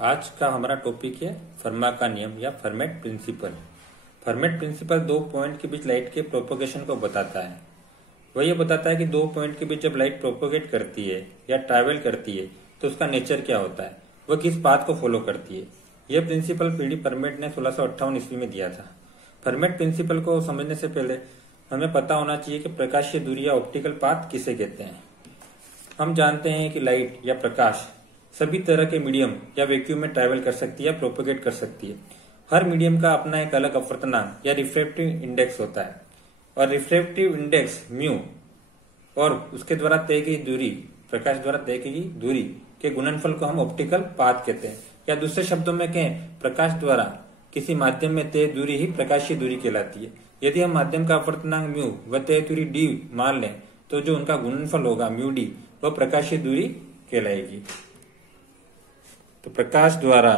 आज का हमारा टॉपिक है फर्मा का नियम या फर्मेट प्रिंसिपल। फर्मेट प्रिंसिपल दो पॉइंट के बीच लाइट के प्रोपोगेशन को बताता है। वह यह बताता है कि दो पॉइंट के बीच जब लाइट प्रोपोगेट करती है या ट्रैवल करती है तो उसका नेचर क्या होता है, वह किस पाथ को फॉलो करती है। यह प्रिंसिपल पीडी फर्मेट ने 1658 ईस्वी में दिया था। फर्मेट प्रिंसिपल को समझने से पहले हमें पता होना चाहिए कि प्रकाशीय दूरी या ऑप्टिकल पाथ किसे कहते हैं। हम जानते हैं कि लाइट या प्रकाश सभी तरह के मीडियम या वैक्यूम में ट्रैवल कर सकती है या प्रोपोगेट कर सकती है। हर मीडियम का अपना एक अलग अपवर्तनांक या रिफ्रैक्टिव इंडेक्स होता है और रिफ्रैक्टिव इंडेक्स म्यू और उसके द्वारा तय की दूरी, प्रकाश द्वारा तय की दूरी के गुणनफल को हम ऑप्टिकल पाथ कहते हैं। या दूसरे शब्दों में कहें, प्रकाश द्वारा किसी माध्यम में तय दूरी ही प्रकाशीय दूरी कहलाती है। यदि हम माध्यम का अपवर्तनांक म्यू व तय दूरी डी मान लें तो जो उनका गुणनफल होगा म्यू डी, वह प्रकाशीय दूरी कहलाएगी। तो प्रकाश द्वारा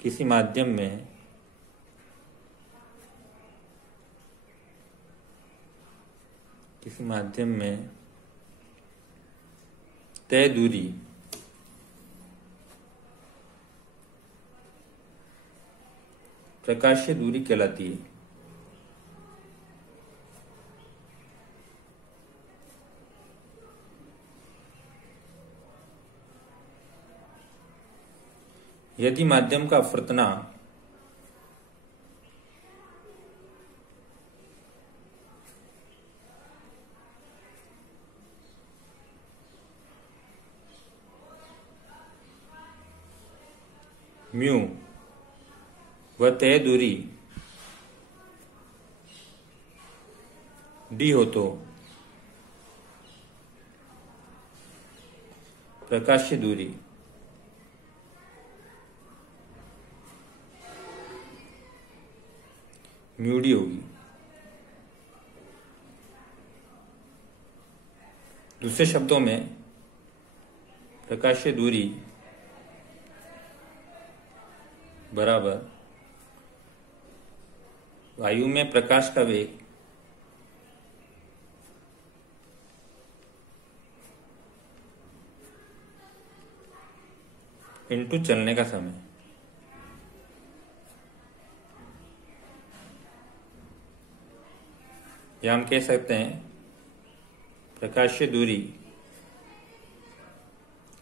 किसी माध्यम में तय दूरी प्रकाशीय दूरी कहलाती है। यदि माध्यम का अपवर्तनांक म्यू व तय दूरी डी हो तो प्रकाशीय दूरी म्यू डी होगी। दूसरे शब्दों में प्रकाशीय दूरी बराबर वायु में प्रकाश का वेग इनटू चलने का समय। या हम कह सकते हैं प्रकाशीय दूरी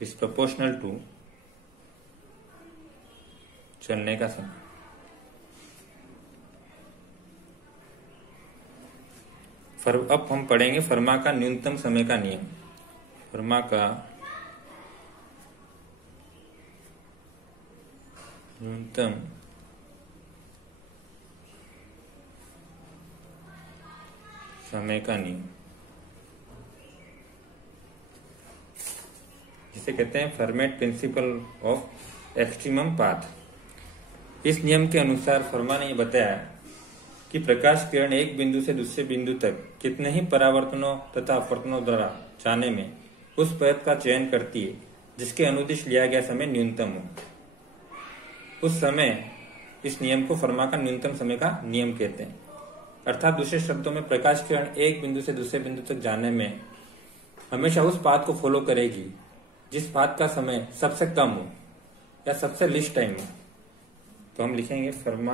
इज प्रोपोर्शनल टू चलने का समय। अब हम पढ़ेंगे फर्मा का न्यूनतम समय का नियम। फर्मा का न्यूनतम समय का नियम, जिसे कहते हैं format principle of extremum path. इस नियम के अनुसार फर्मा ने बताया कि प्रकाश किरण एक बिंदु से दूसरे बिंदु तक कितने ही परावर्तनों तथा अपवर्तनों द्वारा जाने में उस पथ का चयन करती है जिसके अनुदिश लिया गया समय न्यूनतम हो। उस समय इस नियम को फर्मा का न्यूनतम समय का नियम कहते हैं। अर्थात दूसरे शब्दों में प्रकाश किरण एक बिंदु से दूसरे बिंदु तक जाने में हमेशा उस पाथ को फॉलो करेगी जिस पाथ का समय सबसे कम हो या सबसे लिस्ट टाइम हो। तो हम लिखेंगे फर्मा